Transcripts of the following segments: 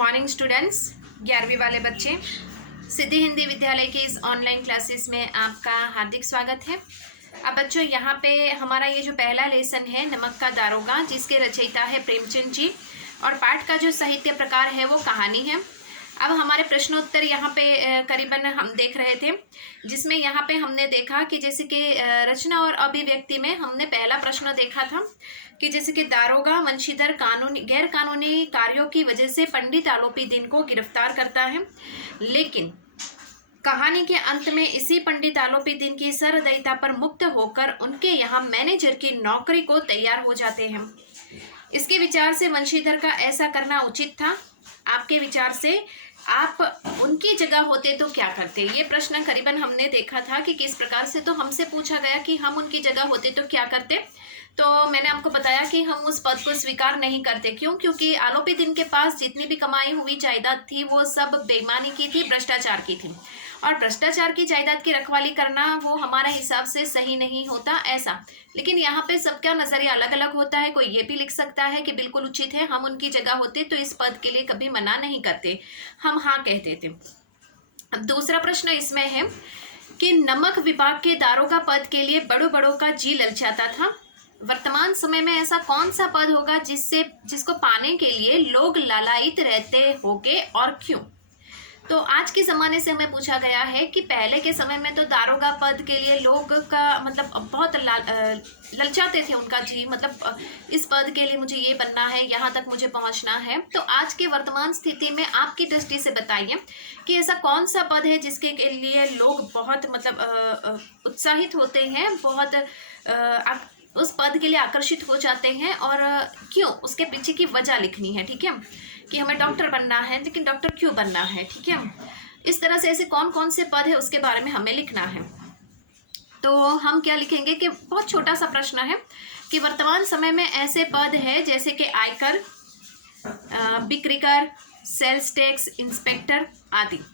Morning students, 11वीं वाले बच्चे, सिद्धि हिंदी विद्यालय की इस ऑनलाइन क्लासेस में आपका हार्दिक स्वागत है। अब बच्चों, यहाँ पे हमारा ये जो पहला लेसन है नमक का दारोगा, जिसके रचयिता है प्रेमचंद जी, और पाठ का जो साहित्य प्रकार है वो कहानी है। अब हमारे प्रश्नोत्तर यहाँ पे करीबन हम देख रहे थे, जिसमें यहाँ पे हमने देखा कि जैसे कि रचना और अभिव्यक्ति में हमने पहला प्रश्न देखा था कि जैसे कि दारोगा वंशीधर गैर कानूनी कार्यों की वजह से पंडित आलोपी दिन को गिरफ्तार करता है, लेकिन कहानी के अंत में इसी पंडित आलोपी दिन की सरदयिता पर मुक्त होकर उनके यहाँ मैनेजर की नौकरी को तैयार हो जाते हैं। इसके विचार से वंशीधर का ऐसा करना उचित था। आपके विचार से आप उनकी जगह होते तो क्या करते? ये प्रश्न करीबन हमने देखा था कि किस प्रकार से, तो हमसे पूछा गया कि हम उनकी जगह होते तो क्या करते। तो मैंने आपको बताया कि हम उस पद को स्वीकार नहीं करते। क्यों? क्योंकि आलोपी दिन के पास जितनी भी कमाई हुई जायदाद थी वो सब बेईमानी की थी, भ्रष्टाचार की थी, और भ्रष्टाचार की जायदाद की रखवाली करना वो हमारे हिसाब से सही नहीं होता ऐसा। लेकिन यहाँ पे सबका नजरिया अलग अलग होता है। कोई ये भी लिख सकता है कि बिल्कुल उचित है, हम उनकी जगह होते तो इस पद के लिए कभी मना नहीं करते, हम हाँ कहते थे। अब दूसरा प्रश्न इसमें है कि नमक विभाग के दारोगा पद के लिए बड़ों बड़ों का जी ललचाता था। वर्तमान समय में ऐसा कौन सा पद होगा जिसको पाने के लिए लोग लालायित रहते होंगे और क्यों? तो आज के ज़माने से हमें पूछा गया है कि पहले के समय में तो दारोगा पद के लिए लोग का मतलब बहुत ललचाते थे उनका जी, मतलब इस पद के लिए मुझे ये बनना है, यहाँ तक मुझे पहुँचना है। तो आज के वर्तमान स्थिति में आपकी दृष्टि से बताइए कि ऐसा कौन सा पद है जिसके लिए लोग बहुत मतलब उत्साहित होते हैं, बहुत उस पद के लिए आकर्षित हो जाते हैं, और क्यों, उसके पीछे की वजह लिखनी है। ठीक है, कि हमें डॉक्टर बनना है, लेकिन डॉक्टर क्यों बनना है। ठीक है, इस तरह से ऐसे कौन कौन से पद है उसके बारे में हमें लिखना है। तो हम क्या लिखेंगे कि बहुत छोटा सा प्रश्न है कि वर्तमान समय में ऐसे पद है जैसे कि आयकर, बिक्रीकर, सेल्स टैक्स इंस्पेक्टर आदि।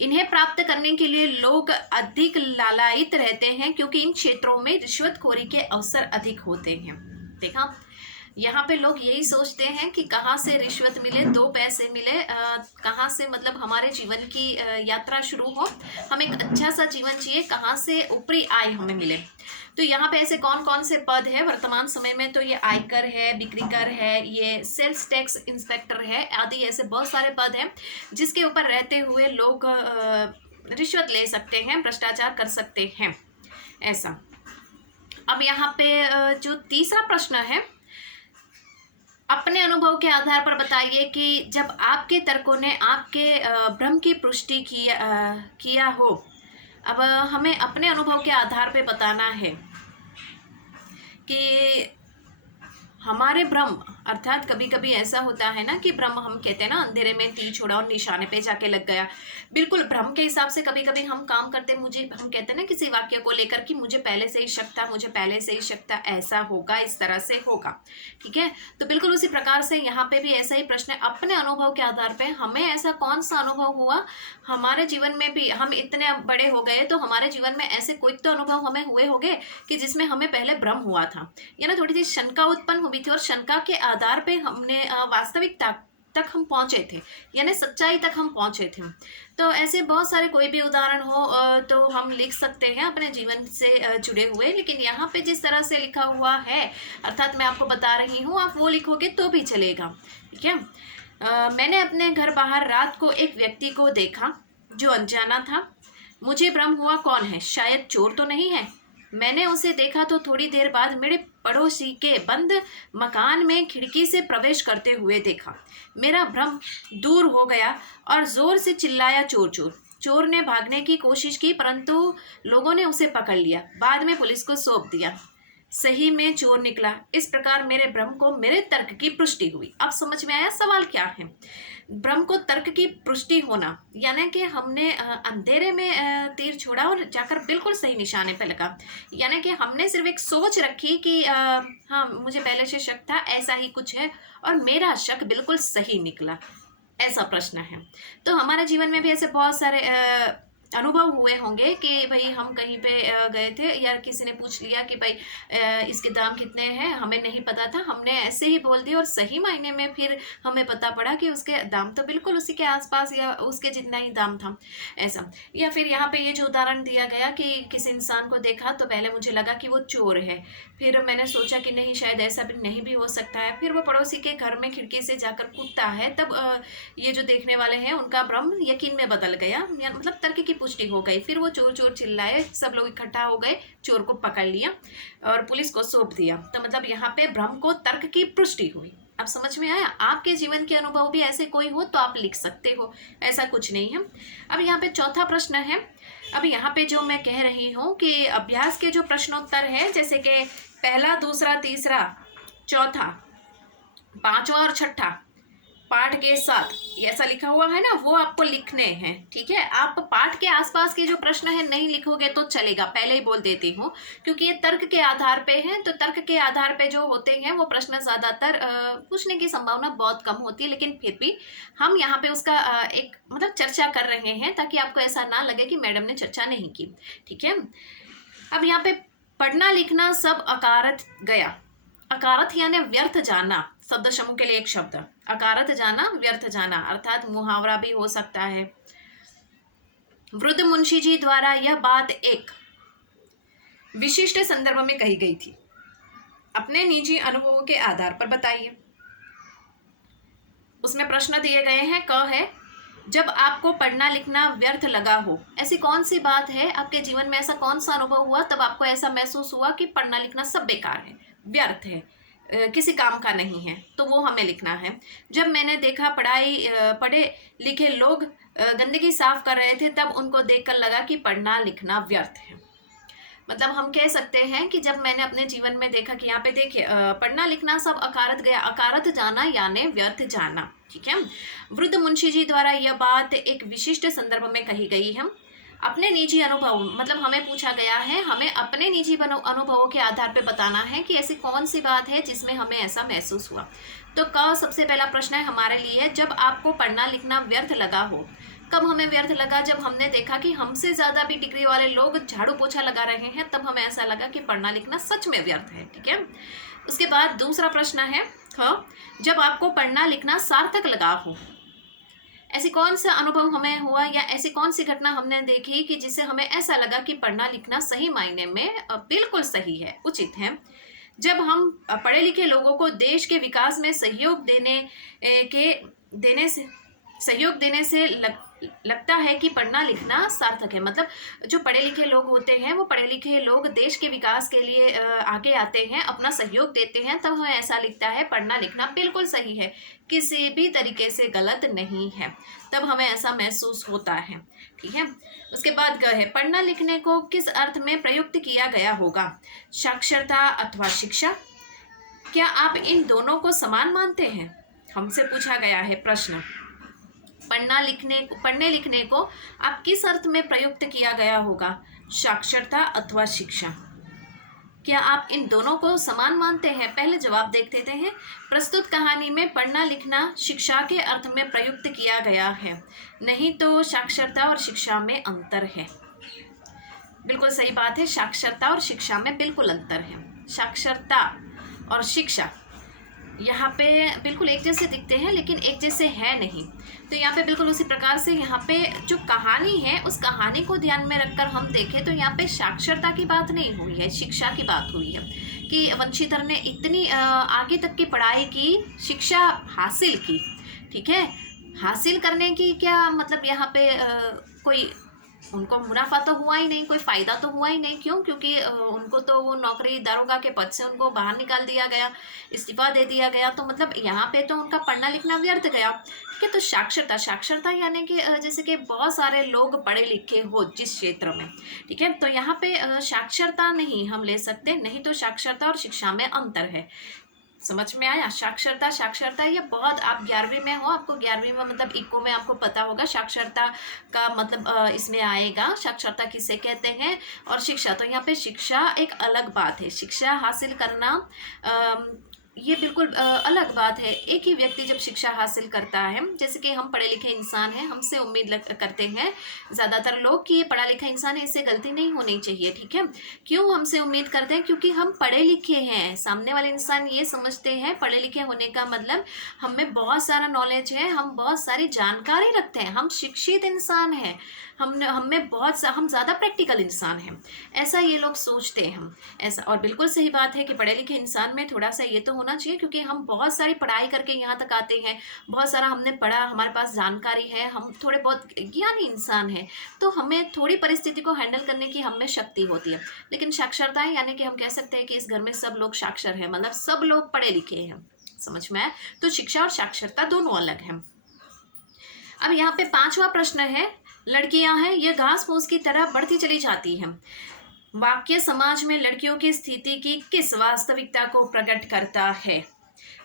इन्हें प्राप्त करने के लिए लोग अधिक लालायित रहते हैं क्योंकि इन क्षेत्रों में रिश्वतखोरी के अवसर अधिक होते हैं। देखा, यहाँ पे लोग यही सोचते हैं कि कहाँ से रिश्वत मिले, 2 पैसे मिले, कहाँ से मतलब हमारे जीवन की यात्रा शुरू हो, हम एक अच्छा सा जीवन जिए, कहाँ से ऊपरी आय हमें मिले। तो यहाँ पे ऐसे कौन कौन से पद है वर्तमान समय में? तो ये आयकर है, बिक्रीकर है, ये सेल्स टैक्स इंस्पेक्टर है आदि, ऐसे बहुत सारे पद हैं जिसके ऊपर रहते हुए लोग रिश्वत ले सकते हैं, भ्रष्टाचार कर सकते हैं ऐसा। अब यहाँ पे जो तीसरा प्रश्न है, अपने अनुभव के आधार पर बताइए कि जब आपके तर्कों ने आपके भ्रम की पुष्टि किया हो। अब हमें अपने अनुभव के आधार पे बताना है कि हमारे भ्रम, अर्थात कभी कभी ऐसा होता है ना कि भ्रम, हम कहते हैं ना अंधेरे में तीर छोड़ा और निशाने पे जाके लग गया। बिल्कुल भ्रम के हिसाब से कभी कभी हम काम करते, हम कहते हैं ना किसी वाक्य को लेकर कि मुझे पहले से ही शक था, मुझे पहले से ही शक था, ऐसा होगा, इस तरह से होगा। ठीक है, तो बिल्कुल उसी प्रकार से यहाँ पे भी ऐसा ही प्रश्न है। अपने अनुभव के आधार पर हमें ऐसा कौन सा अनुभव हुआ हमारे जीवन में भी, हम इतने बड़े हो गए तो हमारे जीवन में ऐसे कोई तो अनुभव हमें हुए होंगे कि जिसमें हमें पहले भ्रम हुआ था, या ना थोड़ी सी शंका उत्पन्न हुई थी, और शंका के आधार पे हमने वास्तविकता तक हम पहुंचे थे, यानी सच्चाई तक हम पहुंचे थे। तो ऐसे बहुत सारे कोई भी उदाहरण हो तो हम लिख सकते हैं अपने जीवन से जुड़े हुए। लेकिन यहाँ पे जिस तरह से लिखा हुआ है, अर्थात मैं आपको बता रही हूँ, आप वो लिखोगे तो भी चलेगा। ठीक है, मैंने अपने घर बाहर रात को एक व्यक्ति को देखा जो अनजाना था। मुझे भ्रम हुआ कौन है, शायद चोर तो नहीं है। मैंने उसे देखा तो थोड़ी देर बाद मेरे पड़ोसी के बंद मकान में खिड़की से प्रवेश करते हुए देखा। मेरा भ्रम दूर हो गया और जोर से चिल्लाया, चोर चोर। चोर ने भागने की कोशिश की, परंतु लोगों ने उसे पकड़ लिया, बाद में पुलिस को सौंप दिया। सही में चोर निकला। इस प्रकार मेरे भ्रम को मेरे तर्क की पुष्टि हुई। अब समझ में आया सवाल क्या है? भ्रम को तर्क की पुष्टि होना, यानी कि हमने अंधेरे में तीर छोड़ा और जाकर बिल्कुल सही निशाने पे लगा, यानी कि हमने सिर्फ एक सोच रखी कि हाँ मुझे पहले से शक था, ऐसा ही कुछ है, और मेरा शक बिल्कुल सही निकला, ऐसा प्रश्न है। तो हमारे जीवन में भी ऐसे बहुत सारे अनुभव हुए होंगे कि भाई हम कहीं पे गए थे या किसी ने पूछ लिया कि भाई इसके दाम कितने हैं, हमें नहीं पता था, हमने ऐसे ही बोल दिया और सही मायने में फिर हमें पता पड़ा कि उसके दाम तो बिल्कुल उसी के आसपास या उसके जितना ही दाम था, ऐसा। या फिर यहाँ पे ये जो उदाहरण दिया गया कि किसी इंसान को देखा तो पहले मुझे लगा कि वो चोर है, फिर मैंने सोचा कि नहीं शायद ऐसा भी नहीं भी हो सकता है, फिर वो पड़ोसी के घर में खिड़की से जाकर कूदता है, तब ये जो देखने वाले हैं उनका भ्रम यकीन में बदल गया, मतलब तर्क की पुष्टि हो गई। फिर वो चोर चोर चिल्लाए, सब लोग इकट्ठा हो गए, चोर को पकड़ लिया और पुलिस को सौंप दिया। तो मतलब यहाँ पे भ्रम को तर्क की पुष्टि हुई। अब समझ में आया? आपके जीवन के अनुभव भी ऐसे कोई हो तो आप लिख सकते हो, ऐसा कुछ नहीं है। अब यहाँ पे चौथा प्रश्न है। अब यहाँ पे जो मैं कह रही हूँ कि अभ्यास के जो प्रश्नोत्तर है, जैसे कि पहला, दूसरा, तीसरा, चौथा, पांचवा और छठा पाठ के साथ ऐसा लिखा हुआ है ना, वो आपको लिखने हैं। ठीक है, आप पाठ के आसपास के जो प्रश्न है नहीं लिखोगे तो चलेगा, पहले ही बोल देती हूँ, क्योंकि ये तर्क के आधार पे हैं। तो तर्क के आधार पे जो होते हैं वो प्रश्न ज़्यादातर पूछने की संभावना बहुत कम होती है, लेकिन फिर भी हम यहाँ पे उसका एक मतलब चर्चा कर रहे हैं ताकि आपको ऐसा ना लगे कि मैडम ने चर्चा नहीं की। ठीक है, अब यहाँ पे पढ़ना लिखना सब अकारत गया। अकारत यानी व्यर्थ जाना, शब्द समूह के लिए एक शब्द, अकारत जाना, व्यर्थ जाना, अर्थात मुहावरा भी हो सकता है। वृद्ध मुंशी जी द्वारा यह बात एक विशिष्ट संदर्भ में कही गई थी, अपने निजी अनुभवों के आधार पर बताइए। उसमें प्रश्न दिए गए हैं। क है, जब आपको पढ़ना लिखना व्यर्थ लगा हो, ऐसी कौन सी बात है आपके जीवन में, ऐसा कौन सा अनुभव हुआ तब आपको ऐसा महसूस हुआ कि पढ़ना लिखना सब बेकार है, व्यर्थ है, किसी काम का नहीं है, तो वो हमें लिखना है। जब मैंने देखा पढ़े लिखे लोग गंदगी साफ कर रहे थे, तब उनको देखकर लगा कि पढ़ना लिखना व्यर्थ है। मतलब हम कह सकते हैं कि जब मैंने अपने जीवन में देखा कि यहाँ पे देखिए पढ़ना लिखना सब अकारत गया, अकारत जाना यानी व्यर्थ जाना। ठीक है, वृद्ध मुंशी जी द्वारा यह बात एक विशिष्ट संदर्भ में कही गई है। अपने निजी अनुभव, मतलब हमें पूछा गया है, हमें अपने निजी अनुभवों के आधार पर बताना है कि ऐसी कौन सी बात है जिसमें हमें ऐसा महसूस हुआ। तो क सबसे पहला प्रश्न है हमारे लिए, जब आपको पढ़ना लिखना व्यर्थ लगा हो। कब हमें व्यर्थ लगा? जब हमने देखा कि हमसे ज़्यादा भी डिग्री वाले लोग झाड़ू पोछा लगा रहे हैं, तब हमें ऐसा लगा कि पढ़ना लिखना सच में व्यर्थ है। ठीक है, उसके बाद दूसरा प्रश्न है जब आपको पढ़ना लिखना सार्थक लगा हो। ऐसी कौन सा अनुभव हमें हुआ या ऐसी कौन सी घटना हमने देखी कि जिससे हमें ऐसा लगा कि पढ़ना लिखना सही मायने में बिल्कुल सही है, उचित है। जब हम पढ़े लिखे लोगों को देश के विकास में सहयोग देने से लगता है कि पढ़ना लिखना सार्थक है। मतलब जो पढ़े लिखे लोग होते हैं, वो पढ़े लिखे लोग देश के विकास के लिए आगे आते हैं, अपना सहयोग देते हैं, तब हमें ऐसा लिखता है पढ़ना लिखना बिल्कुल सही है, किसी भी तरीके से गलत नहीं है, तब हमें ऐसा महसूस होता है। ठीक है, उसके बाद ग है, पढ़ना लिखने को किस अर्थ में प्रयुक्त किया गया होगा, साक्षरता अथवा शिक्षा। क्या आप इन दोनों को समान मानते हैं? हमसे पूछा गया है प्रश्न। पढ़ने लिखने को आप किस अर्थ में प्रयुक्त किया गया होगा, साक्षरता अथवा शिक्षा। क्या आप इन दोनों को समान मानते हैं? पहले जवाब देख लेते हैं। प्रस्तुत कहानी में पढ़ना लिखना शिक्षा के अर्थ में प्रयुक्त किया गया है, नहीं तो साक्षरता और शिक्षा में अंतर है। बिल्कुल सही बात है, साक्षरता और शिक्षा में बिल्कुल अंतर है। साक्षरता और शिक्षा यहाँ पे बिल्कुल एक जैसे दिखते हैं लेकिन एक जैसे है नहीं। तो यहाँ पे बिल्कुल उसी प्रकार से यहाँ पे जो कहानी है, उस कहानी को ध्यान में रखकर हम देखें तो यहाँ पे साक्षरता की बात नहीं हुई है, शिक्षा की बात हुई है कि वंशीधर ने इतनी आगे तक की पढ़ाई की, शिक्षा हासिल की। ठीक है, हासिल करने की क्या मतलब यहाँ पे कोई उनको मुनाफा तो हुआ ही नहीं, कोई फ़ायदा तो हुआ ही नहीं। क्यों? क्योंकि उनको तो वो नौकरी दारोगा के पद से उनको बाहर निकाल दिया गया, इस्तीफा दे दिया गया। तो मतलब यहाँ पे तो उनका पढ़ना लिखना व्यर्थ गया। ठीक है, तो साक्षरता यानी कि जैसे कि बहुत सारे लोग पढ़े लिखे हो जिस क्षेत्र में। ठीक है, तो यहाँ पे साक्षरता नहीं हम ले सकते, नहीं तो साक्षरता और शिक्षा में अंतर है। समझ में आया? साक्षरता ये बहुत, आप 11वीं में हो, आपको 11वीं में मतलब इको में आपको पता होगा साक्षरता का मतलब इसमें आएगा, साक्षरता किसे कहते हैं। और शिक्षा, तो यहाँ पे शिक्षा एक अलग बात है। शिक्षा हासिल करना ये बिल्कुल अलग बात है। एक ही व्यक्ति जब शिक्षा हासिल करता है, जैसे कि हम पढ़े लिखे इंसान हैं, हमसे उम्मीद करते हैं ज़्यादातर लोग कि ये पढ़ा लिखा इंसान है, इससे गलती नहीं होनी चाहिए, ठीक है। क्यों हमसे उम्मीद करते हैं? क्योंकि हम पढ़े लिखे हैं। सामने वाले इंसान ये समझते हैं पढ़े लिखे होने का मतलब हम में बहुत सारा नॉलेज है, हम बहुत सारी जानकारी रखते हैं, हम शिक्षित इंसान हैं, हम में हम ज़्यादा प्रैक्टिकल इंसान हैं, ऐसा ये लोग सोचते हैं हम ऐसा। और बिल्कुल सही बात है कि पढ़े लिखे इंसान में थोड़ा सा ये तो होना चाहिए, क्योंकि हम बहुत सारी पढ़ाई करके यहाँ तक आते हैं, बहुत सारा हमने पढ़ा, हमारे पास जानकारी है, हम थोड़े बहुत ज्ञानी इंसान हैं, तो हमें थोड़ी परिस्थिति को हैंडल करने की हम में शक्ति होती है। लेकिन साक्षरता है, यानी कि हम कह सकते हैं कि इस घर में सब लोग साक्षर हैं, मतलब सब लोग पढ़े लिखे हैं, समझ में आया? तो शिक्षा और साक्षरता दोनों अलग हैं। अब यहाँ पे 5वां प्रश्न है, लड़कियां हैं ये घास फूस की तरह बढ़ती चली जाती हैं। वाक्य समाज में लड़कियों की स्थिति की किस वास्तविकता को प्रकट करता है?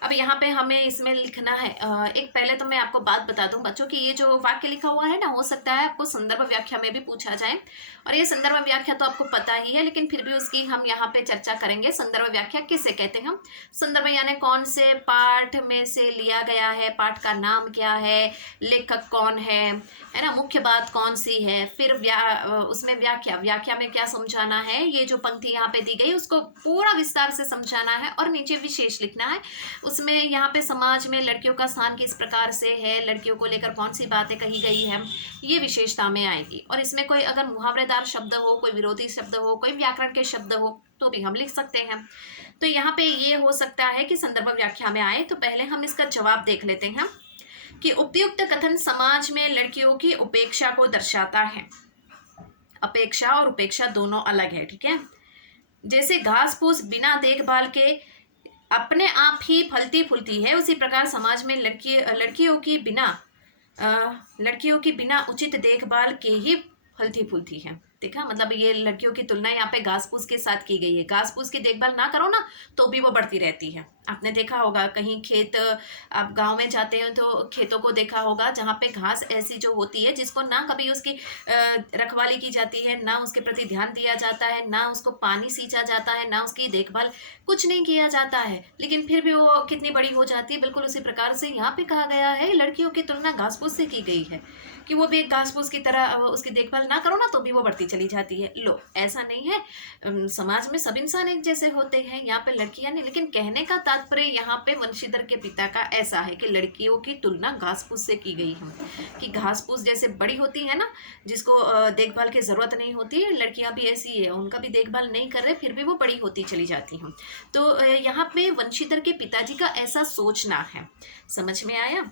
अब यहाँ पे हमें इसमें लिखना है, एक पहले तो मैं आपको बात बता दूं बच्चों कि ये जो वाक्य लिखा हुआ है ना, हो सकता है आपको संदर्भ व्याख्या में भी पूछा जाए, और ये संदर्भ व्याख्या तो आपको पता ही है, लेकिन फिर भी उसकी हम यहाँ पे चर्चा करेंगे। संदर्भ व्याख्या किसे कहते हैं? हम संदर्भ यानी कौन से पाठ में से लिया गया है, पाठ का नाम क्या है, लेखक कौन है ना, मुख्य बात कौन सी है, फिर उसमें व्याख्या में क्या समझाना है, ये जो पंक्ति यहाँ पे दी गई उसको पूरा विस्तार से समझाना है, और नीचे विशेष लिखना है। उसमें यहाँ पे समाज में लड़कियों का स्थान किस प्रकार से है, लड़कियों को लेकर कौन सी बातें कही गई हैं, ये विशेषता में आएगी। और इसमें कोई अगर मुहावरेदार शब्द हो, कोई विरोधी शब्द हो, कोई व्याकरण के शब्द हो, तो भी हम लिख सकते हैं। तो यहाँ पे ये हो सकता है कि संदर्भ व्याख्या में आए। तो पहले हम इसका जवाब देख लेते हैं कि उपयुक्त कथन समाज में लड़कियों की उपेक्षा को दर्शाता है। अपेक्षा और उपेक्षा दोनों अलग है, ठीक है। जैसे घास फूस बिना देखभाल के अपने आप ही फलती फूलती है, उसी प्रकार समाज में लड़कियों की बिना उचित देखभाल के ही फलती फूलती है। देखा, मतलब ये लड़कियों की तुलना यहाँ पे घास फूस के साथ की गई है। घास फूस की देखभाल ना करो ना तो भी वो बढ़ती रहती है। आपने देखा होगा कहीं खेत, आप गांव में जाते हैं तो खेतों को देखा होगा जहाँ पे घास ऐसी जो होती है जिसको ना कभी उसकी रखवाली की जाती है, ना उसके प्रति ध्यान दिया जाता है, ना उसको पानी सींचा जाता है, ना उसकी देखभाल, कुछ नहीं किया जाता है, लेकिन फिर भी वो कितनी बड़ी हो जाती है। बिल्कुल उसी प्रकार से यहाँ पे कहा गया है लड़कियों की तुलना घास फूस से की गई है कि वो भी एक घास फूस की तरह उसकी देखभाल ना करो ना तो भी वो बढ़ती चली जाती है। लो, ऐसा नहीं है, समाज में सब इंसान एक जैसे होते हैं, यहाँ पे लड़कियां नहीं। लेकिन कहने का तात्पर्य यहाँ पे वंशीधर के पिता का ऐसा है कि लड़कियों की तुलना घास फूस से की गई है, कि घास फूस जैसे बड़ी होती है ना, जिसको देखभाल की जरूरत नहीं होती है, लड़कियां भी ऐसी है, उनका भी देखभाल नहीं कर रहे फिर भी वो बड़ी होती चली जाती हैं। तो यहाँ पे वंशीधर के पिताजी का ऐसा सोचना है। समझ में आया?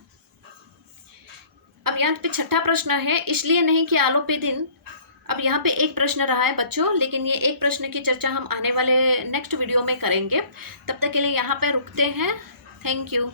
अब यहाँ पे 6ठा प्रश्न है, इसलिए नहीं कि आलोपी दिन। अब यहाँ पे एक प्रश्न रहा है बच्चों, लेकिन ये एक प्रश्न की चर्चा हम आने वाले नेक्स्ट वीडियो में करेंगे। तब तक के लिए यहाँ पे रुकते हैं। Thank you.